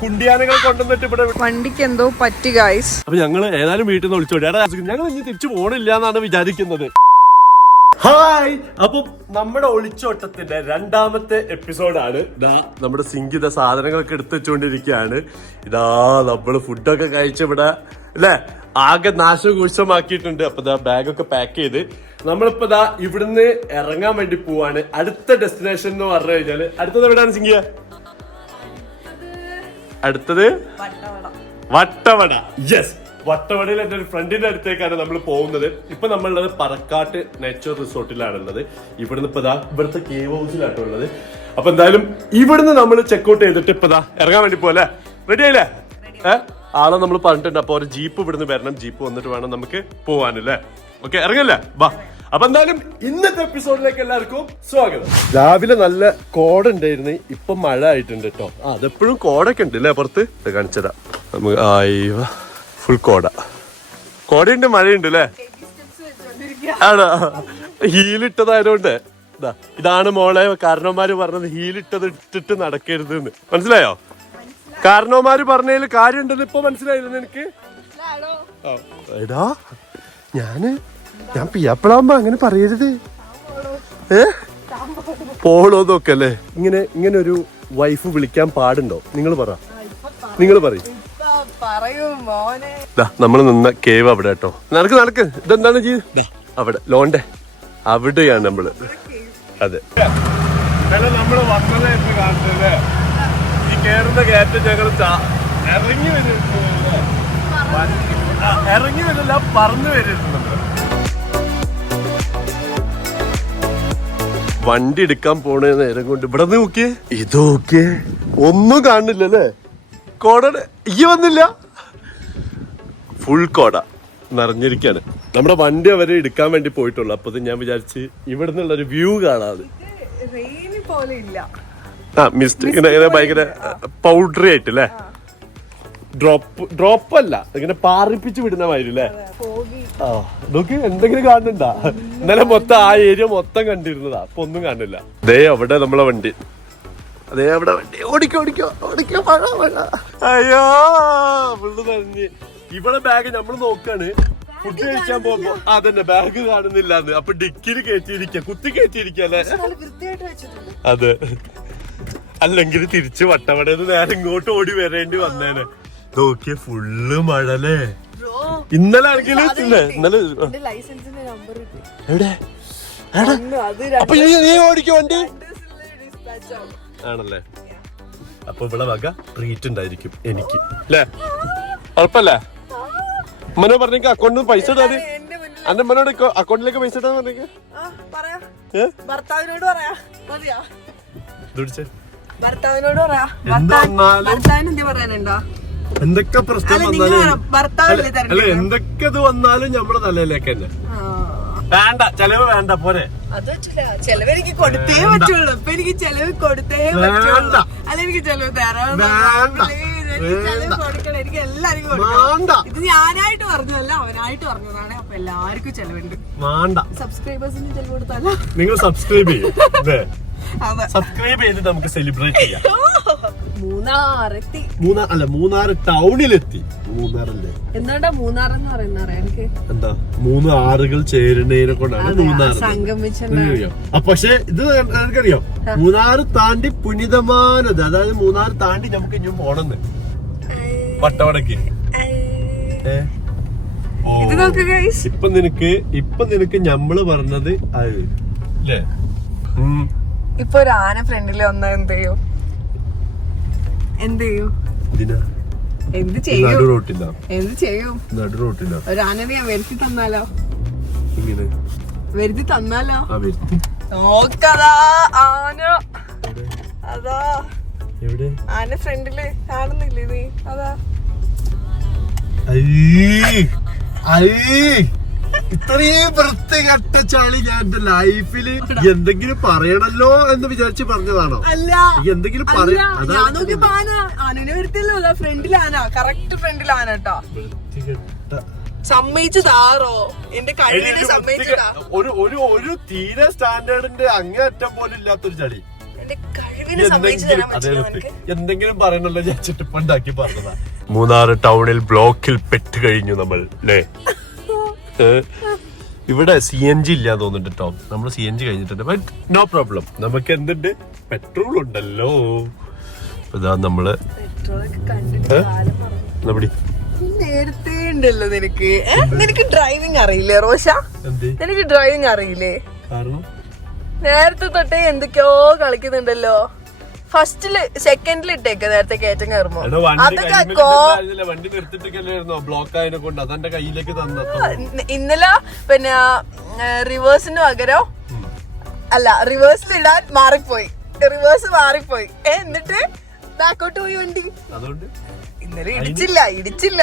കുണ്ടിയാനകൾ കൊണ്ടുവന്നിട്ട് ഇവിടെ വണ്ടിക്ക് എന്തോ പറ്റി ഗൈസ്. അപ്പൊ ഞങ്ങള് ഏതായാലും വീട്ടിൽ നിന്ന് വിളിച്ചോട്ടെ. ഞങ്ങൾ ഇനി തിരിച്ചു പോണില്ല എന്നാണ് വിചാരിക്കുന്നത്. ഹായ്, അപ്പൊ നമ്മുടെ ഒളിച്ചോട്ടത്തിന്റെ 2ാമത്തെ എപ്പിസോഡാണ്. ഇതാ നമ്മുടെ സിങ്കിത സാധനങ്ങളൊക്കെ എടുത്തു വെച്ചുകൊണ്ടിരിക്കുകയാണ്. ഇതാ നമ്മള് ഫുഡൊക്കെ കഴിച്ചിവിടെ അല്ലെ ആകെ നാശകൂശമാക്കിയിട്ടുണ്ട്. അപ്പൊ ഇതാ ബാഗൊക്കെ പാക്ക് ചെയ്ത് നമ്മളിപ്പോ ഇതാ ഇവിടുന്ന് ഇറങ്ങാൻ വേണ്ടി പോവാണ്. അടുത്ത ഡെസ്റ്റിനേഷൻ എന്ന് പറഞ്ഞു കഴിഞ്ഞാല് അടുത്തത് എവിടെയാണ് സിങ്കിയ? അടുത്തത് വട്ടവട. യെസ്, വട്ടവടയിൽ എന്റെ ഒരു ഫ്രണ്ടിന്റെ അടുത്തേക്കാണ് നമ്മൾ പോകുന്നത്. ഇപ്പൊ നമ്മളുള്ളത് പറക്കാട്ട് നേച്ചർ റിസോർട്ടിലാണുള്ളത്. ഇവിടുന്ന് ഇപ്പൊ ഇവിടുത്തെ കേവ് ഹൗസിലാണ് ഉള്ളത്. അപ്പൊ എന്തായാലും ഇവിടുന്ന് നമ്മൾ ചെക്ക്ഔട്ട് ചെയ്തിട്ട് ഇപ്പൊ ഇറങ്ങാൻ വേണ്ടി പോലെ റെഡി ആയില്ലേ? ആളെ നമ്മൾ പറഞ്ഞിട്ടുണ്ട്. അപ്പൊ ഒരു ജീപ്പ് ഇവിടുന്ന് വരണം. ജീപ്പ് വന്നിട്ട് വേണം നമുക്ക് പോവാനല്ലേ. ഓക്കെ, ഇറങ്ങല്ലേ, വാ. അപ്പൊ എന്തായാലും ഇന്നത്തെ എപ്പിസോഡിലേക്ക് എല്ലാവർക്കും സ്വാഗതം. രാവിലെ നല്ല കോട ഉണ്ടായിരുന്നു, ഇപ്പൊ മഴ ആയിട്ടുണ്ട് കേട്ടോ. അതെപ്പോഴും കോടൊക്കെ ഉണ്ട് അല്ലേ പുറത്ത്? കാണിച്ചതാ നമുക്ക്. ഫുൾ കോടയുണ്ട്, മഴയുണ്ട് അല്ലേ? ആണോ? ഹീലിട്ടതായതുകൊണ്ട് ഇതാണ് മോളെ കാരണവന്മാര് പറഞ്ഞത്, ഹീലിട്ടത് ഇട്ടിട്ട് നടക്കരുത് എന്ന്. മനസ്സിലായോ? കാരണവന്മാര് പറഞ്ഞതിൽ കാര്യമുണ്ടെന്ന് ഇപ്പൊ മനസ്സിലായിരുന്നു എനിക്ക്. എടാ ഞാൻ പിയാപ്പിളാകുമ്പോ അങ്ങനെ പറയരുത്. പോളോന്നൊക്കെ അല്ലേ? ഇങ്ങനെ ഒരു വൈഫ് വിളിക്കാൻ പാടുണ്ടോ? നിങ്ങൾ പറയും. നമ്മള് നിന്ന കേവ് അവിടെ കേട്ടോ. നടക്ക്. ഇതെന്താണ് അവിടെ ലോണ്ടെ അവിടെയാണ് നമ്മള്. അതെ, നമ്മള് വന്നത് കാണുന്നത് ഈ കേറുന്ന കയറ്റം ഞങ്ങൾ ഇറങ്ങി വരില്ല, പറന്നു വരുന്നുണ്ട്. വണ്ടി എടുക്കാൻ പോണ നേരം കൊണ്ട് ഇവിടെ നോക്കിയേ, ഇത് നോക്കിയേ, ഒന്നും കാണുന്നില്ലല്ലേ? കോട ഈ വന്നില്ല, ഫുൾ കോട നിറഞ്ഞിരിക്കാണ്. നമ്മുടെ വണ്ടി അവര് എടുക്കാൻ വേണ്ടി പോയിട്ടുള്ളു. അപ്പൊ ഞാൻ വിചാരിച്ച് ഇവിടെ നിന്നുള്ള ഒരു വ്യൂ കാണാതെ. മിസ്റ്റ് ഇങ്ങനെ ഭയങ്കര പൗഡറി ആയിട്ടല്ലേ? ഡ്രോപ്പ് അല്ല, ഇങ്ങനെ പാറിപ്പിച്ച് വിടുന്ന മാതിരി അല്ലേ? നോക്ക്, എന്തെങ്കിലും കാണുന്നുണ്ടാ? ഇന്നലെ മൊത്തം ആ ഏരിയ മൊത്തം കണ്ടിരുന്നതാ, അപ്പൊ ഒന്നും കാണില്ല. ദേ അവിടെ നമ്മളെ വണ്ടി, അതേ അവിടെ വണ്ടി. ഓടിക്കോ മഴ. അയ്യോ, ഫുള്ള് നനഞ്ഞ്. ഇവിടെ ബാഗ് നമ്മള് നോക്കാണ് ഫുഡ് കഴിക്കാൻ പോകുമ്പോ അതന്നെ ബാഗ് കാണുന്നില്ലാന്ന്. അപ്പൊ ഡിക്കില് കുത്തി കയറ്റിയിരിക്കല്ലേ? അതെ, അല്ലെങ്കിൽ തിരിച്ച് വട്ടവടന്ന് നേരെ ഇങ്ങോട്ട് ഓടി വരേണ്ടി വന്നേനെ. നോക്കിയ ഫുള്ള് മഴല്ലേ? ഇന്നലെ ആണെങ്കിലും ഇന്നലെ എവിടെ? അപ്പൊ നീ ഓടിക്കോ വണ്ടി ആണല്ലേ? അപ്പൊ ഇവിടെ വക ട്രീറ്റ് ഉണ്ടായിരിക്കും എനിക്ക് അല്ലേ? ഉറപ്പല്ലേ? അമ്മനോ പറഞ്ഞേക്ക് അക്കൗണ്ടിൽ പൈസ ഇടാതെ. അന്റെ അമ്മനോട് അക്കൗണ്ടിലേക്ക് പൈസ ഇടാന്ന് പറഞ്ഞേക്ക്. ഭർത്താവിനോട് പറയാ. എന്തൊക്കെ പ്രശ്നം വന്നാലും അല്ല, എന്തൊക്കെ ഇത് വന്നാലും നമ്മളെ തലയിലേക്ക് തന്നെ. വേണ്ട, ചെലവ് വേണ്ട, പോരെ? ചെലവ് എനിക്ക് കൊടുത്തേ പറ്റുള്ളൂ. ഇപ്പൊ എനിക്ക് ചെലവ് കൊടുത്തേ പറ്റുള്ളൂ. അല്ല, എനിക്ക് ചെലവ് തരാം, കൊടുക്കണം. എനിക്ക് എല്ലാവർക്കും കൊടുക്കണം. ഇത് ഞാനായിട്ട് പറഞ്ഞതല്ല, അവനായിട്ട് പറഞ്ഞതാണ്. അപ്പൊ എല്ലാവർക്കും ചെലവുണ്ട്. സബ്സ്ക്രൈബേഴ്സിന് ചെലവ് കൊടുത്താലോ? നിങ്ങൾ സബ്സ്ക്രൈബ് ചെയ്യും. സബ്സ്ക്രൈബ് ചെയ്ത് നമുക്ക് സെലിബ്രേറ്റ് ചെയ്യാം. മൂന്നാർ ടൗണിലെത്തി. മൂന്നാറല്ലേ? എന്താ മൂന്നാർ എന്ന് പറയുന്നത്? എനിക്ക് എന്താ 3 ആറുകൾ ചേരുന്നതിനെ കൊണ്ടാണ് മൂന്നാർ. പക്ഷെ ഇത് എനിക്കറിയാം, മൂന്നാർ താണ്ടി പുനിതമാനത്, അതായത് മൂന്നാർ താണ്ടി നമുക്ക് ഇനിയും പോണെന്ന് വട്ടവടക്ക്. ഇപ്പൊ നിനക്ക് ഞമ്മള് പറഞ്ഞത് അല്ലേ? ഇപ്പൊ ഒരു ആന ഫ്രണ്ടില് വന്നാ എന്ത് ചെയ്യും? എന്ത് ചെയ്യും? ഒരു ആനനെ ഞാൻ വരുത്തി തന്നാലോ? വരുത്തി തന്നാലോ? നോക്കതാ ആന, അതാ ആന ഫ്രണ്ടില് കാണുന്നില്ലേ നീ? അതാ. ഇത്രയും വൃത്തികെട്ട ചളി ഞാൻ എന്റെ ലൈഫില് എന്തെങ്കിലും പറയണല്ലോ എന്ന് വിചാരിച്ച് പറഞ്ഞതാണോ? അല്ല, എന്തെങ്കിലും ആനനെ വരുത്തില്ലോ, ഫ്രണ്ടിലാന, കറക്റ്റ് ഫ്രണ്ടിലാന കേട്ടോ. സമ്മതിച്ചു താറോ? എന്റെ കഴിവിനെ സമ്മതിച്ചതാ. ഒരു തീരെ സ്റ്റാൻഡേർഡിന്റെ അങ്ങേയറ്റം പോലും ഇല്ലാത്തൊരു ചളി. എന്റെ കഴിവ് എന്തെങ്കിലും പറയണല്ലോ ഞാൻ ചിട്ടിപ്പുണ്ടാക്കി പറഞ്ഞതാ. മൂന്നാർ ടൗണിൽ ബ്ലോക്കിൽ പെട്ട് കഴിഞ്ഞു നമ്മൾ അല്ലേ? ഇവിടെ CNG ഇല്ലാന്ന് തോന്നുന്നുണ്ട് കേട്ടോ. നമ്മൾ CNG കഴിഞ്ഞിട്ടുണ്ട്. ബട്ട് നോ പ്രോബ്ലം, നമുക്ക് എന്തുണ്ട്, പെട്രോൾ ഉണ്ടല്ലോ. ഇതാ നമ്മള് നേരത്തെ ഉണ്ടല്ലോ നിനക്ക് ഡ്രൈവിംഗ് അറിയില്ലേ റോഷ? നിനക്ക് ഡ്രൈവിംഗ് അറിയില്ലേ? നേരത്തെ തൊട്ടേ എന്തൊക്കെയോ കളിക്കുന്നുണ്ടല്ലോ. ഫസ്റ്റില് സെക്കൻഡിൽ ഇട്ടേക്ക നേരത്തെ കയറ്റം കയറുമ്പോ ഇന്നലെ പിന്നെ റിവേഴ്സിന് പകരം അല്ല റിവേഴ്സിൽ ഇടാൻ മാറിപ്പോയി. എന്നിട്ട് ബാക്കോട്ട് പോയി വണ്ടി. ഇന്നലെ ഇടിച്ചില്ല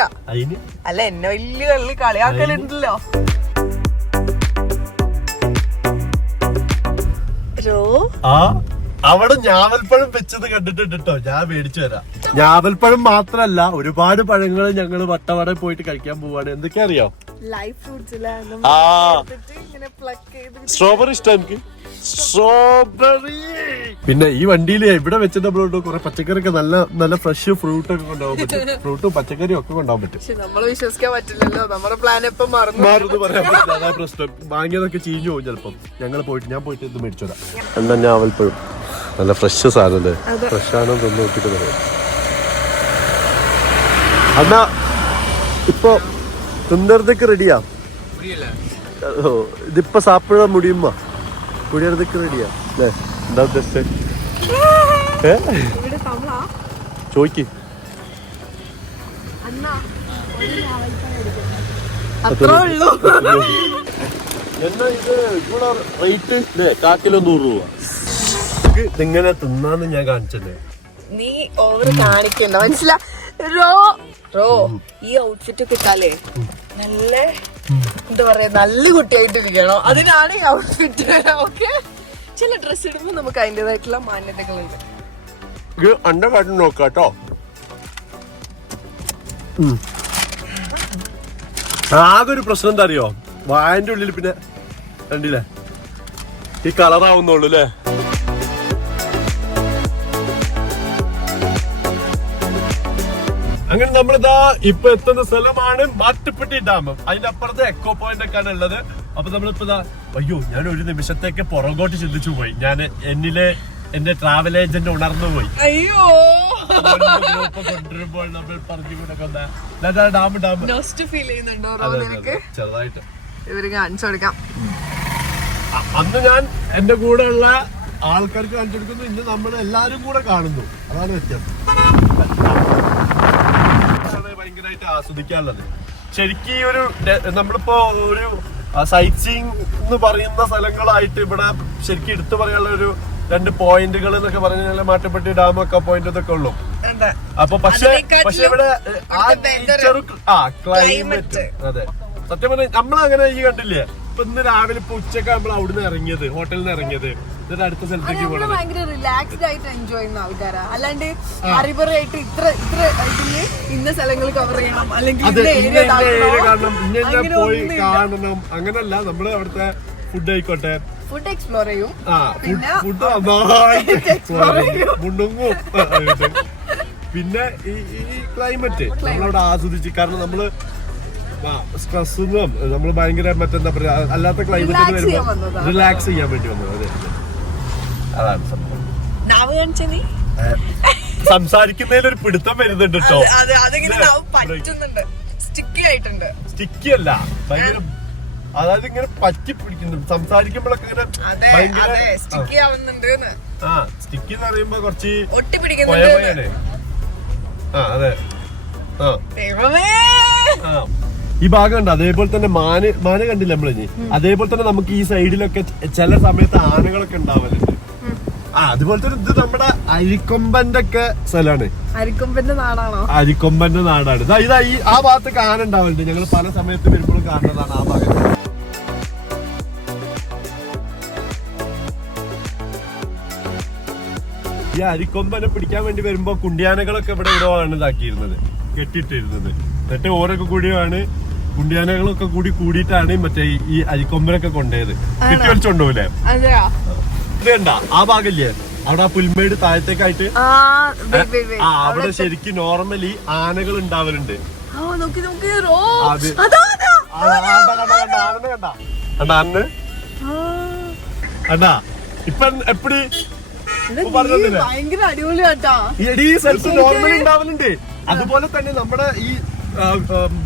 അല്ല എന്നെ വലിയ കളിയാക്കലുണ്ടല്ലോ. അവിടെ ഞാവൽപ്പഴം വെച്ചത് കണ്ടിട്ടുണ്ട് കേട്ടോ. ഞാൻ മേടിച്ചു തരാം. ഞാവൽപ്പഴം മാത്രല്ല, ഒരുപാട് പഴങ്ങൾ ഞങ്ങള് വട്ടവട പോയിട്ട് കഴിക്കാൻ പോവാണ്. എന്തൊക്കെയാ അറിയോ? Life fruits. സ്ട്രോബെറി ഇഷ്ടം എനിക്ക്. സ്ട്രോബെറി. പിന്നെ ഈ വണ്ടിയിൽ ഇവിടെ വെച്ചിട്ട് നമ്മളുണ്ട് കുറെ പച്ചക്കറിയൊക്കെ നല്ല നല്ല ഫ്രഷ് ഫ്രൂട്ട് ഒക്കെ കൊണ്ടുപോകാൻ പറ്റും. ഫ്രൂട്ടും പച്ചക്കറിയും ഒക്കെ കൊണ്ടുപോകാൻ പറ്റും. നമ്മള് വിശ്വസിക്കാൻ പറ്റില്ലല്ലോ, നമ്മുടെ പ്ലാൻ എപ്പം മാറുന്നു പറയാൻ പറ്റില്ല. അതാ പ്രശ്നം. വാങ്ങിയതൊക്കെ ചീഞ്ഞു പോകും ചിലപ്പം. ഞാൻ പോയിട്ട് ഇത് മേടിച്ചു തരാം. എന്താ ഞാവൽപ്പഴം നല്ല ഫ്രഷ് സാധനം. ഫ്രഷ് ആണോ തന്നെ നോക്കിട്ട് പറയാം. അന്നാ ഇപ്പൊ തിന്നറതൊക്കെ റെഡിയാ? ഇതിപ്പോ സാപ്പിട മുടിയുമ്പോ കുടിയറതൊക്കെ റെഡിയാ അല്ലേ? എന്താ ഉദ്ദേശിച്ചത്? ചോയ്ക്ക്. എന്നാ ഇത് ഇവിടെ റേറ്റ് കാക്കിലോ 100 രൂപ. ഇതിങ്ങനെ തിന്നാന്ന് ഞാൻ കാണിച്ചല്ലേ. നീ ഓവർ കാണിക്കണ്ട, മനസ്സിലാ? ഈ ഔട്ട്ഫിറ്റ് ഒക്കെ ഇട്ടാലേ നല്ല എന്താ പറയാ, നല്ല കുട്ടിയായിട്ടിരിക്കണം. അതിനാണ് ഈ ഔട്ട്ഫിറ്റ്. ഓക്കെ, ചില ഡ്രസ് ഇടുമ്പോ നമുക്ക് അതിൻ്റെതായിട്ടുള്ള മാന്യതകളുണ്ട്. അന്റെ കാര്യം നോക്കാട്ടോ. ആകെ ഒരു പ്രശ്നം എന്താ അറിയോ? വായന്റെ ഉള്ളിൽ പിന്നെ കണ്ടില്ലേ ഈ കളറാവുന്നുള്ളൂ അല്ലേ? അങ്ങനെ നമ്മളിതാ ഇപ്പൊ എത്തുന്ന സ്ഥലമാണ് മാട്ടുപ്പെട്ടി ഡാം. അതിന്റെ അപ്പുറത്ത് എക്കോ പോയിന്റ് ഒക്കെ ആണ് ഉള്ളത്. അപ്പൊ നമ്മളിപ്പോ അയ്യോ, ഞാൻ ഒരു നിമിഷത്തേക്ക് പുറകോട്ട് ചിന്തിച്ചു പോയി. ഞാൻ എന്റെ ട്രാവൽ ഏജന്റ് ഉണർന്നു പോയി. അയ്യോ, കൊണ്ടുവരുമ്പോൾ നമ്മൾ പറഞ്ഞു ഡാം ചെറുതായിട്ട് അന്ന് ഞാൻ എന്റെ കൂടെ ഉള്ള ആൾക്കാർക്ക് കാണിച്ചു കൊടുക്കുന്നു. ഇന്ന് നമ്മൾ എല്ലാരും കൂടെ കാണുന്നു. അതാണ് വ്യത്യാസം. ഭയങ്കരമായിട്ട് ആസ്വദിക്കാനുള്ളത്. ശരിക്കും ഒരു നമ്മളിപ്പോ ഒരു സൈറ്റ് സീയിങ് എന്ന് പറയുന്ന സ്ഥലങ്ങളായിട്ട് ഇവിടെ ശരിക്കും എടുത്തു പറയാനുള്ള ഒരു 2 പോയിന്റുകൾ എന്നൊക്കെ പറഞ്ഞാൽ മാട്ടുപ്പെട്ടി ഡാം ഒക്കെ പോയിന്റ് ഇതൊക്കെ ഉള്ളു. അപ്പൊ പക്ഷെ ഇവിടെ ക്ലൈമറ്റ്, അതെ സത്യം പറഞ്ഞാൽ നമ്മളങ്ങനെ ഈ കണ്ടില്ലേ. ഇപ്പൊ ഇന്ന് രാവിലെ ഇപ്പൊ ഉച്ചക്ക് നമ്മൾ അവിടുന്ന് ഇറങ്ങിയത്, ഹോട്ടലിൽ നിന്ന് ഇറങ്ങിയത്, എന്നിട്ട് അടുത്ത സ്ഥലത്തേക്ക് പോകണം. ഭയങ്കര റിലാക്സ്ഡ് ആയിട്ട് എൻജോയ് ചെയ്യുന്ന ആൾക്കാരാ. അല്ലാണ്ട് അറിവറായിട്ട് ഇത്ര ഇന്ന സ്ഥലങ്ങൾ കവർ ചെയ്യണം, അല്ലെങ്കിൽ പോയി കാണണം, അങ്ങനല്ല. നമ്മള് അവിടുത്തെ ഫുഡ് ആയിക്കോട്ടെ, ഫുഡ് എക്സ്പ്ലോർ ചെയ്യും. ഫുഡ് മുണ്ടുങ്ങും. പിന്നെ ഈ ക്ലൈമറ്റ് നമ്മളവിടെ ആസ്വദിച്ച്. കാരണം നമ്മള് സ്ട്രെസ്സൊന്നും നമ്മള് ഭയങ്കര മറ്റെന്താ പറയാ അല്ലാത്ത ക്ലൈമറ്റ് വരുമ്പോ റിലാക്സ് ചെയ്യാൻ വേണ്ടി വന്നത്. അതെ, അതാണ് സംഭവം. സംസാരിക്കുന്നതിൽ ഒരു പിടുത്തം വരുന്നുണ്ട് കേട്ടോ. സ്റ്റിക്കി അല്ല, ഭയങ്കര, അതായത് ഇങ്ങനെ പറ്റി പിടിക്കുന്നുണ്ട് സംസാരിക്കുമ്പോഴൊക്കെ ഇങ്ങനെ ഭയങ്കര സ്റ്റിക്കി എന്ന് പറയുമ്പോ കുറച്ച് പോയാണ്. അതെ. ഈ ഭാഗം ഉണ്ട്. അതേപോലെ തന്നെ മാന് കണ്ടില്ല നമ്മളിനി. അതേപോലെ തന്നെ നമുക്ക് ഈ സൈഡിലൊക്കെ ചില സമയത്ത് ആനകളൊക്കെ ഉണ്ടാവലുണ്ട്. അതുപോലത്തെ ഇത് നമ്മുടെ അരിക്കൊമ്പന്റെ ഒക്കെ സ്ഥലമാണ്. അരിക്കൊമ്പന്റെ നാടാണോ? അരിക്കൊമ്പന്റെ നാടാണ്. ഇതാ ഈ ആ ഭാഗത്തൊക്കെ ആന ഉണ്ടാവലുണ്ട്. ഞങ്ങൾ പല സമയത്ത് വരുമ്പോഴും കാണുന്നതാണ് ആ ഭാഗത്ത്. ഈ അരിക്കൊമ്പനെ പിടിക്കാൻ വേണ്ടി വരുമ്പോ കുണ്ടിയാനകളൊക്കെ ഇവിടെ ആണ് ഇതാക്കിയിരുന്നത്, കെട്ടിയിട്ടിരുന്നത്. എന്നിട്ട് ഓരൊക്കെ കൂടിയാണ് കുണ്ടിയാനകളൊക്കെ കൂടിയിട്ടാണ് മറ്റേ ഈ അരിക്കൊമ്പനൊക്കെ കൊണ്ടുപോയത്. കെട്ടി വലിച്ചുകൊണ്ടുപോലേ. ഇത് കണ്ട ആ ഭാഗല്ലേ അവിടെ ആ പുൽമേട് താഴത്തേക്കായിട്ട് അവിടെ ശരിക്കും നോർമലി ആനകൾ ഉണ്ടാവലുണ്ട്. അണ്ണാ ഇപ്പൊ എപ്പടി ഭയങ്കര അടിപൊളിയാട്ടാ നോർമലി ഉണ്ടാവലുണ്ട്. അതുപോലെ തന്നെ നമ്മുടെ ഈ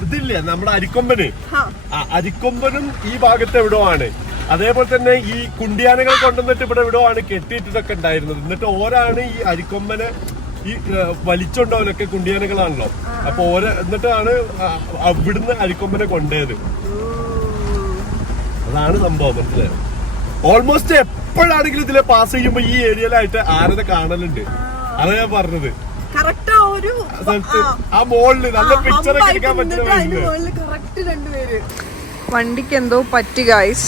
ഇതില്ലേ നമ്മുടെ അരിക്കൊമ്പനും ഈ ഭാഗത്ത് എവിടോ ആണ്. അതേപോലെ തന്നെ ഈ കുണ്ടിയാനകൾ കൊണ്ടുവന്നിട്ട് ഇവിടെ എവിടോ ആണ് കെട്ടിയിട്ടൊക്കെ ഉണ്ടായിരുന്നത്. എന്നിട്ട് ഓരാണ് ഈ അരിക്കൊമ്പനെ ഈ വലിച്ചോണ്ടവനൊക്കെ കുണ്ടിയാനകളാണല്ലോ. അപ്പൊ എന്നിട്ടാണ് ഇവിടുന്ന് അരിക്കൊമ്പനെ കൊണ്ടുപോയത്. അതാണ് സംഭവം, മനസ്സിലായോ? ഓൾമോസ്റ്റ് എപ്പോഴാണെങ്കിലും ഇതിലെ പാസ് ചെയ്യുമ്പോ ഈ ഏരിയയിലായിട്ട് ആനനെ കാണലുണ്ട്. അതാ ഞാൻ പറഞ്ഞത്. ആ മോളില് നല്ല പിക്ചറൊക്കെ എടുക്കാൻ പറ്റുന്ന വണ്ടിക്ക് എന്തോ പറ്റി ഗൈസ്.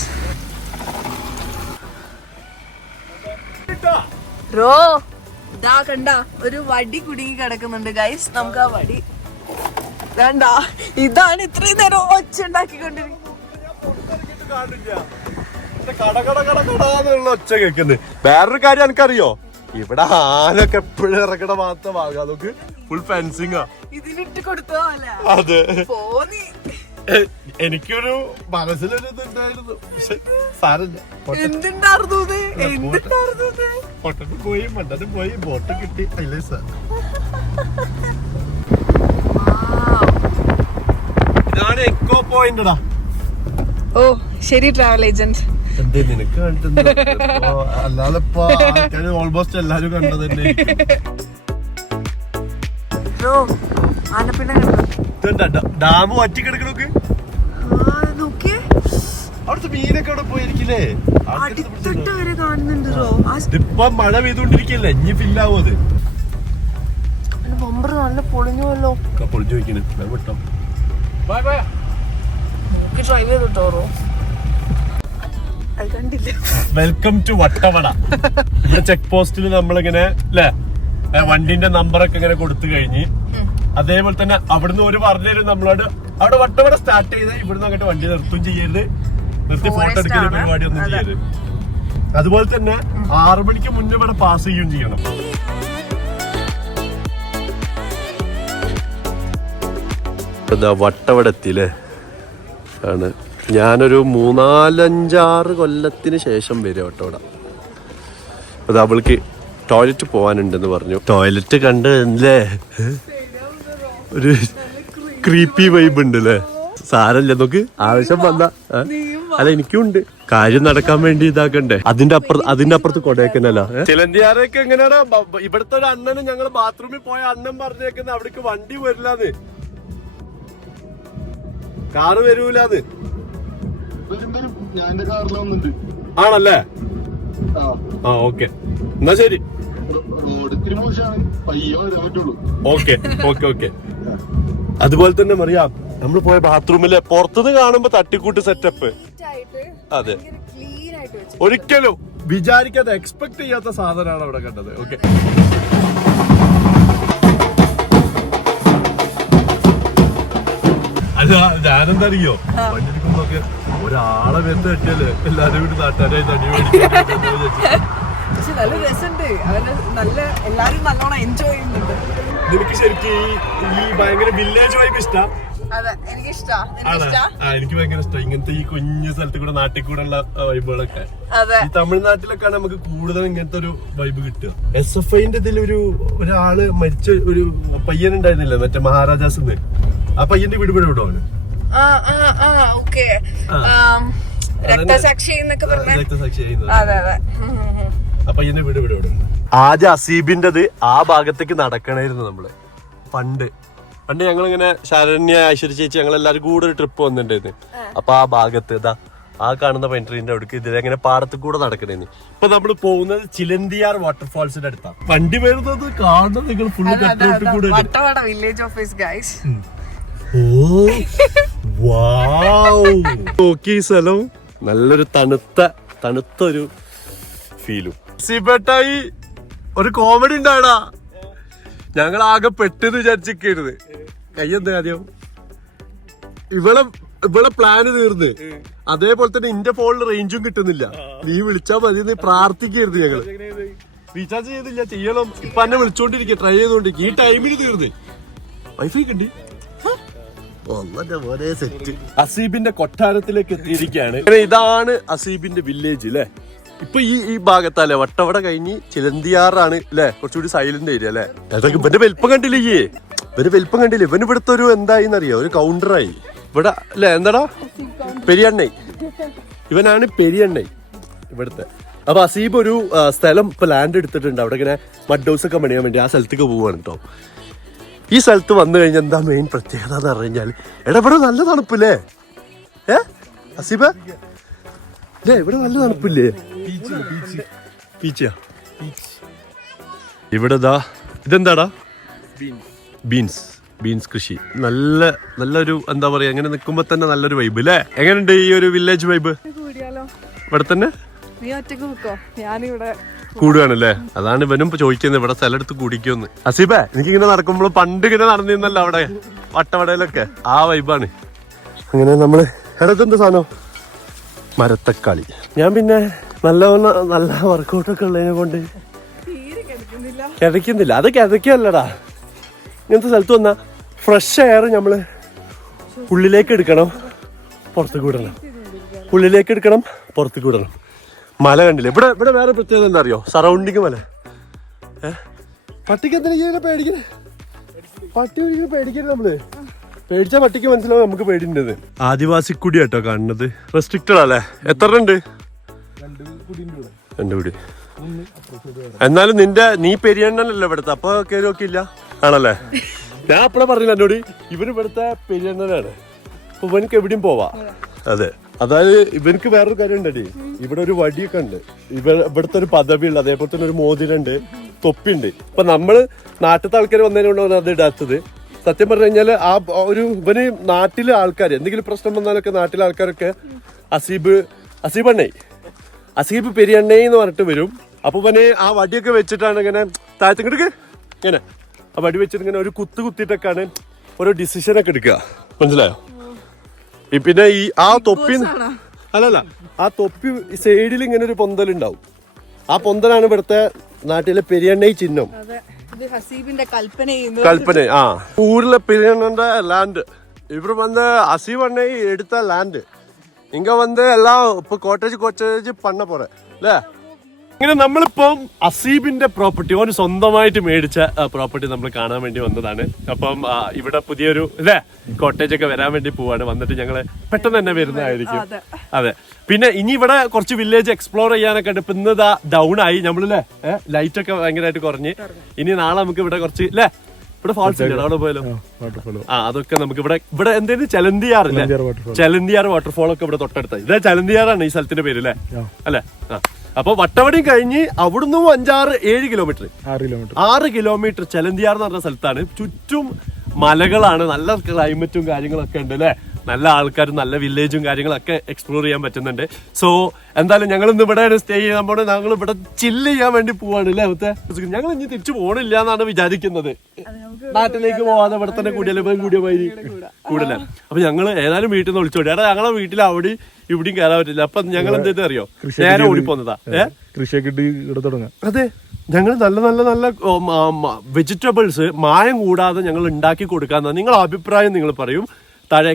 റോ ഇതാ കണ്ട ഒരു വടി കുടുങ്ങി കിടക്കുന്നുണ്ട് ഗൈസ്. നമുക്ക് ആ വടി വേണ്ട. ഇതാണ് ഇത്രയും നേരം ഒച്ച ഉണ്ടാക്കിക്കൊണ്ടിരിക്കുന്നത്. ഒച്ച കേൾക്കുന്നത്. വേറൊരു കാര്യം എനിക്കറിയോ, ഇവിടെ ആനൊക്കെ എപ്പോഴും ഇറക്കണ മാത്രം ആകാം. നമുക്ക് ഫുൾ ഫെൻസിങ്ങാ ഇതിലിട്ട് കൊടുത്തതല്ലേ. അതെ, എനിക്കൊരു മനസ്സിലൊരു ഇതുണ്ടായിരുന്നു. പക്ഷെ പൊട്ടന് പോയി മണ്ടന് പോയി ബോട്ട് കിട്ടി. അല്ലേ സാർ, ഇതാണ് എക്കോ പോയിന്റടാ. ഓ ശരി ട്രാവൽ ഏജന്റ്. എന്തേ നിനക്ക് കണ്ടിട്ടുണ്ട്? അല്ലാതെ ഇപ്പൊ ഓൾമോസ്റ്റ് എല്ലാരും കണ്ടത് തന്നെ. ഡാം ഒറ്റക്കിടക്കണോക്ക് അവിടുത്തെ മീനൊക്കെ അവിടെ പോയിരിക്കില്ലേ? ഇപ്പൊ മഴ പെയ്തോണ്ടിരിക്കല്ലേ, ഇനി ഫില്ലാവും അത്. നല്ല പൊളിഞ്ഞുവല്ലോ. പൊളിഞ്ഞു വെക്കണേ വിട്ടോ. ഡ്രൈവ് ചെയ്തിട്ടോ. Welcome to Vattavada. ഇവിടെ ചെക്ക് പോസ്റ്റിൽ നമ്മളിങ്ങനെ അല്ലെ വണ്ടിന്റെ നമ്പറൊക്കെ ഇങ്ങനെ കൊടുത്തു കഴിഞ്ഞ്, അതേപോലെ തന്നെ അവിടുന്ന് ഒരു പറഞ്ഞുതരും നമ്മളോട് അവിടെ വട്ടവട സ്റ്റാർട്ട് ചെയ്ത് ഇവിടുന്ന് അങ്ങോട്ട് വണ്ടി നിർത്തും ചെയ്യരുത്, നിർത്തി ഫോട്ടോ എടുക്കുന്ന പരിപാടി ഒന്നും ചെയ്യരുത്. അതുപോലെ തന്നെ 6 മണിക്ക് മുന്നേ ഇവിടെ പാസ് ചെയ്യുകയും ചെയ്യണം. വട്ടവട എത്തിയില്ലേ ആണ്. ഞാനൊരു 3-4-5-6 കൊല്ലത്തിന് ശേഷം വരും വട്ടവട. അത് അവൾക്ക് ടോയ്ലറ്റ് പോവാനുണ്ടെന്ന് പറഞ്ഞു. ടോയ്ലറ്റ് കണ്ട് അല്ലേ ഒരു ക്രീപ്പി വൈബ് ഉണ്ട് അല്ലേ. സാരല്ല, നോക്ക് ആവശ്യം വന്ന അല്ല എനിക്കും ഉണ്ട് കാര്യം നടക്കാൻ വേണ്ടി ഇതാക്കണ്ടേ. അതിന്റെ അപ്പുറത്ത് കൊടയേക്കനല്ല. ചിലന്തിയാറൊക്കെ എങ്ങനെയാണ് ഇവിടുത്തെ ഒരു അണ്ണന് ഞങ്ങൾ ബാത്റൂമിൽ പോയ അണ്ണൻ പറഞ്ഞേക്കുന്നത് അവിടേക്ക് വണ്ടി വരില്ലാന്ന്, കാറ് വരൂലാന്ന്. ആണല്ലേ? ആ ഓക്കെ, എന്നാ ശരി. Okay okay okay. അതുപോലെ തന്നെ അറിയാം നമ്മൾ പോയ ബാത്റൂമിലെ പുറത്തുനിന്ന് കാണുമ്പോ തട്ടിക്കൂട്ട് സെറ്റപ്പ്. അതെ, ഒരിക്കലും വിചാരിക്കാതെ എക്സ്പെക്ട് ചെയ്യാത്ത സാധനമാണ് അവിടെ കണ്ടത്. ഓക്കെ, അല്ല ഞാനെന്താ അറിയോ, വണ്ടിയെടുക്കുമ്പോക്കെ ഒരാളെ വെന്ത് തട്ടിയല്ലേ എല്ലാരും കൂടി നാട്ടുകാരെ തടി മേടിച്ചു. നല്ല രസമുണ്ട്, നല്ല എല്ലാരും നല്ലോണം എൻജോയ് ചെയ്യുന്നുണ്ട്. നിനക്ക് ശരിക്കും ഈ ഭയങ്കര വില്ലേജ് വൈബ് ഇഷ്ടം? എനിക്ക് ഭയങ്കര ഇഷ്ടം ഇങ്ങനത്തെ ഈ കുഞ്ഞു സ്ഥലത്ത് കൂടെ നാട്ടിൽ കൂടെ ഉള്ള വൈബുകളൊക്കെ. ഈ തമിഴ്നാട്ടിലൊക്കെ നമുക്ക് കൂടുതൽ ഇങ്ങനത്തെ ഒരു വൈബ് കിട്ടുക. SFIന്റെ ഇതിൽ ഒരാള് മരിച്ച ഒരു പയ്യനുണ്ടായിരുന്നില്ലേ മറ്റേ മഹാരാജാസ്. ആ പയ്യന്റെ വീട് ഇവിടെ വിടുവാണ്. രക്തസാക്ഷി ആ പയ്യന്റെ വീട് ഇവിടെ വിടും. ആദ്യം അസീബിന്റെത് ആ ഭാഗത്തേക്ക് നടക്കണായിരുന്നു നമ്മള് പണ്ട് ഞങ്ങളിങ്ങനെ ശരണ്യ ഐശ്വര്യ ചേച്ചി ഞങ്ങളെല്ലാരും കൂടെ ഒരു ട്രിപ്പ് വന്നിട്ടുണ്ടായിരുന്നു. അപ്പൊ ആ ഭാഗത്ത് ഇതാ ആ കാണുന്ന പെൻട്രീന്റെ അടുക്ക് ഇതിലെങ്ങനെ പാടത്ത് കൂടെ നടക്കണേന്ന്. ഇപ്പൊ നമ്മള് പോകുന്നത് ചിലന്തിയാർ വാട്ടർഫാൾസിന്റെ അടുത്താണ്. വണ്ടി വരുന്നത് കാണുന്നത് നിങ്ങൾ ഫുള്ള് കൂടെ. Village office guys. നോക്കി സ്ഥലം നല്ലൊരു തണുത്തൊരു ഫീലും. സിബട്ടായി ഒരു കോമഡി ഉണ്ടാടാ. ഞങ്ങൾ ആകെ പെട്ടെന്ന് വിചാരിച്ചിരിക്കരുത്. കയ്യെന്താ ആദ്യം ഇവളെ ഇവിടെ പ്ലാന് തീർന്ന് അതേപോലെ തന്നെ എന്റെ ഫോണിൽ റേഞ്ചും കിട്ടുന്നില്ല. നീ വിളിച്ചാ മതി, നീ പ്രാർത്ഥിക്കരുത്. ഞങ്ങള് റീചാർജ് ചെയ്തില്ല, ചെയ്യണം. ഇപ്പൊ എന്നെ വിളിച്ചോണ്ടിരിക്കുക, ട്രൈ ചെയ്തോണ്ടിരിക്കുക. ഈ ടൈമിൽ തീർന്ന് വൈഫൈ കണ്ടി. അസീബിന്റെ കൊട്ടാരത്തിലേക്ക് എത്തിയിരിക്കുകയാണ്. ഇതാണ് അസീബിന്റെ വില്ലേജ് അല്ലെ. ഇപ്പൊ ഈ ഭാഗത്തല്ലേ വട്ടവട കഴിഞ്ഞ് ചിലന്തിയാറാണ് അല്ലെ, കുറച്ചുകൂടി സൈലന്റ് ഏരിയ അല്ലെ. അതൊക്കെ ഇവന്റെ വലിപ്പം കണ്ടില്ലേ, ഇവന്റെ വലിപ്പം കണ്ടില്ലേ. ഇവന് ഇവിടുത്തെ ഒരു എന്തായിന്നറിയോ, ഒരു കൗണ്ടറായി ഇവിടെ അല്ലെ. എന്താടാ പെരിയണ്ണൈ, ഇവനാണ് പെരിയണ്ണൈ ഇവിടുത്തെ. അപ്പൊ അസീബ് ഒരു സ്ഥലം ഇപ്പൊ ലാൻഡ് എടുത്തിട്ടുണ്ട്. അവിടെ ഇങ്ങനെ മഡ് ഹൗസ് ഒക്കെ പണിയാൻ വേണ്ടി ആ സ്ഥലത്തേക്ക് പോവാണ് കേട്ടോ. ഈ സ്ഥലത്ത് വന്നു കഴിഞ്ഞാൽ എന്താ മെയിൻ പ്രത്യേകത എന്ന് പറഞ്ഞു കഴിഞ്ഞാൽ, എടാ ഇവിടെ നല്ല തണുപ്പില്ലേ അസീബ? ഇവിടെ നല്ല തണുപ്പില്ലേ? ബീച്ചാ ഇവിടെ. ഇതെന്താടാ? ബീൻസ് കൃഷി. നല്ലൊരു എന്താ പറയാ, അങ്ങനെ നിൽക്കുമ്പോ തന്നെ നല്ലൊരു വൈബ് അല്ലേ. എങ്ങനെയുണ്ട് ഈ ഒരു വില്ലേജ് വൈബ്? ഇവിടെ തന്നെ കൂടുകയാണല്ലേ. അതാണ് ഇവനും ചോദിക്കുന്നത്, ഇവിടെ സ്ഥലം എടുത്ത് കുടിക്കുമെന്ന്. അസീബേ, എനിക്കിങ്ങനെ നടക്കുമ്പോൾ പണ്ട് ഇങ്ങനെ നടന്നിരുന്നല്ലോ അവിടെ വട്ടവടയിലൊക്കെ, ആ വൈബാണ്. അങ്ങനെ നമ്മള് ഇടത്തെന്ത് സാധനം, മരത്തക്കാളി. ഞാൻ പിന്നെ നല്ല വർക്കൗട്ടൊക്കെ ഉള്ളതിനെ കൊണ്ട് കിതയ്ക്കുന്നില്ല. അത് കിതയ്ക്കല്ലടാ, ഇങ്ങനത്തെ സ്ഥലത്ത് വന്നാ ഫ്രഷ് എയർ നമ്മള് ഉള്ളിലേക്ക് എടുക്കണം, പുറത്തേക്ക് വിടണം. ഉള്ളിലേക്ക് എടുക്കണം, പുറത്തേക്ക് വിടണം. മല കണ്ടില്ലേ ഇവിടെ വേറെ പ്രത്യേകത എന്താ അറിയോ? സറൗണ്ടിങ് മല. പട്ടിക്ക് എന്തിനാ പേടിക്കണേ? പട്ടി ഒരിക്കലും പേടിക്കരുത്. നമ്മള് പേടിച്ച പട്ടിക്ക് മനസ്സിലാവും നമുക്ക് പേടിണ്ടത്. ആദിവാസി കുടി കേട്ടോ കാണുന്നത്. റെസ്ട്രിക്റ്റഡ് അല്ലേ? എത്ര ഉണ്ട്? 2 കുടി. എന്നാലും നീ പെരിയണ്ണനല്ലേ ഇവിടുത്തെ, അപ്പൊ കയറി നോക്കിയില്ല ആണല്ലേ? ഞാൻ അപ്പഴേ പറഞ്ഞില്ല എന്നോട്, ഇവന് ഇവിടുത്തെ പെരിയണ്ണനാണ്. അപ്പൊ ഇവനക്ക് എവിടെയും പോവാ. അതെ, അതായത് ഇവർക്ക് വേറൊരു കാര്യം ഉണ്ടേ, ഇവിടെ ഒരു വടിയൊക്കെ ഉണ്ട്. ഇവിടുത്തെ ഒരു പദവി ഉണ്ട്, അതേപോലെ തന്നെ ഒരു മോതിരണ്ട്, തൊപ്പിണ്ട്. ഇപ്പൊ നമ്മള് നാട്ടിലത്തെ ആൾക്കാർ വന്നതിനോടാണ് അത് ഇടാത്തത്. സത്യം പറഞ്ഞു കഴിഞ്ഞാല് ആ ഒരു ഇവന് നാട്ടിലെ ആൾക്കാർ എന്തെങ്കിലും പ്രശ്നം വന്നാലൊക്കെ നാട്ടിലെ ആൾക്കാരൊക്കെ അസീബ് പെരിയണ്ണേ എന്ന് പറഞ്ഞിട്ട് വരും. അപ്പൊ ഇവന് ആ വടിയൊക്കെ വെച്ചിട്ടാണ് ഇങ്ങനെ താഴത്തേക്ക് ഇങ്ങനെ ആ വടി വെച്ചിട്ട് ഇങ്ങനെ ഒരു കുത്തിയിട്ടൊക്കെയാണ് ഓരോ ഡിസിഷനൊക്കെ എടുക്കുക. മനസ്സിലായോ? പിന്നെ ആ തൊപ്പി അല്ലല്ല, ആ തൊപ്പി സൈഡിൽ ഇങ്ങനെ ഒരു പൊന്തലുണ്ടാവും. ആ പൊന്തലാണ് ഇവിടുത്തെ നാട്ടിലെ പെരിയണ്ണൈ ചിഹ്നം. കൽപ്പന. ആ ഊരിലെ പെരിയണ്ണന്റെ ലാൻഡ്. ഇവർ വന്ന് അസീബ് അണ്ണൈ എടുത്ത ലാൻഡ്. ഇങ്ങ വന്ന് എല്ലാം ഇപ്പൊ കോട്ടേജ് പണ്ണ പോറ അല്ലേ. ഇങ്ങനെ നമ്മളിപ്പം അസീബിന്റെ പ്രോപ്പർട്ടി, ഓന് സ്വന്തമായിട്ട് മേടിച്ച പ്രോപ്പർട്ടി നമ്മൾ കാണാൻ വേണ്ടി വന്നതാണ്. അപ്പം ഇവിടെ പുതിയൊരു കോട്ടേജ് ഒക്കെ വരാൻ വേണ്ടി പോവാണ്. വന്നിട്ട് ഞങ്ങള് പെട്ടെന്ന് തന്നെ വരുന്നതായിരിക്കും. അതെ, പിന്നെ ഇനി ഇവിടെ കുറച്ച് വില്ലേജ് എക്സ്പ്ലോർ ചെയ്യാനൊക്കെ ഉണ്ട്. ഇപ്പൊ ഇന്ന് ഡൗൺ ആയി നമ്മളല്ലേ, ലൈറ്റ് ഒക്കെ ഭയങ്കരമായിട്ട് കുറഞ്ഞ്. ഇനി നാളെ നമുക്ക് ഇവിടെ കുറച്ച് ഇവിടെ ഫാൾസ് ഇല്ല, അവിടെ പോയാലോ. അതൊക്കെ നമുക്ക് ഇവിടെ എന്തേലും ചെലന്തിയാറില്ലേ, ചെലന്തിയാർ വാട്ടർഫോൾ ഒക്കെ ഇവിടെ തൊട്ടടുത്തായി. ഇതേ ചെലന്തിയാറാണ് ഈ സ്ഥലത്തിന്റെ പേര് അല്ലേ. അപ്പൊ വട്ടവടയും കഴിഞ്ഞ് അവിടുന്ന് 5-6-7 കിലോമീറ്റർ 6 കിലോമീറ്റർ ചെലന്തിയാർ എന്ന് പറഞ്ഞ സ്ഥലത്താണ്. ചുറ്റും മലകളാണ്, നല്ല ക്ലൈമറ്റും കാര്യങ്ങളൊക്കെ ഉണ്ട് അല്ലെ. നല്ല ആൾക്കാരും നല്ല വില്ലേജും കാര്യങ്ങളൊക്കെ എക്സ്പ്ലോർ ചെയ്യാൻ പറ്റുന്നുണ്ട്. സോ എന്തായാലും ഞങ്ങൾ ഇന്ന് ഇവിടെ സ്റ്റേ ചെയ്യാൻ പോണേ. ഞങ്ങൾ ഇവിടെ ചില്ല് ചെയ്യാൻ വേണ്ടി പോവാണ് അല്ലേ. ഞങ്ങൾ ഇനി തിരിച്ചു പോകണില്ല എന്നാണ് വിചാരിക്കുന്നത്. നാട്ടിലേക്ക് പോവാതെ ഇവിടെ തന്നെ കൂടില്ല. അപ്പൊ ഞങ്ങള് ഏതായാലും വീട്ടിൽ നിന്ന് വിളിച്ചോടി. എടാ ഞങ്ങളെ വീട്ടിൽ അവിടെ ഇവിടെയും കയറാൻ പറ്റില്ല. അപ്പൊ ഞങ്ങൾ എന്താ അറിയോ, നേരെ ഓടിപ്പോന്നതാ. കൃഷിയൊക്കെ ഇവിടെ തുടങ്ങാം. അതെ, ഞങ്ങൾ നല്ല വെജിറ്റബിൾസ് മായം കൂടാതെ ഞങ്ങൾ ഉണ്ടാക്കി കൊടുക്കാന്ന നിങ്ങളുടെ അഭിപ്രായം നിങ്ങൾ പറയും താഴെ.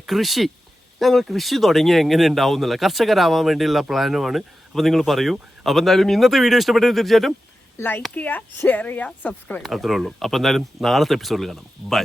ഞങ്ങൾ കൃഷി തുടങ്ങിയ എങ്ങനെ ഉണ്ടാവും എന്നുള്ള, കർഷകരാവാൻ വേണ്ടിയുള്ള പ്ലാനുമാണ്. അപ്പൊ നിങ്ങൾ പറയൂ. അപ്പൊ എന്തായാലും ഇന്നത്തെ വീഡിയോ ഇഷ്ടപ്പെട്ടെങ്കിൽ തീർച്ചയായിട്ടും ലൈക്ക് ചെയ്യുക, ഷെയർ ചെയ്യുക, സബ്സ്ക്രൈബ്. അത്രേ ഉള്ളൂ. അപ്പൊ എന്തായാലും നാളത്തെ എപ്പിസോഡിൽ കാണാം. ബൈ.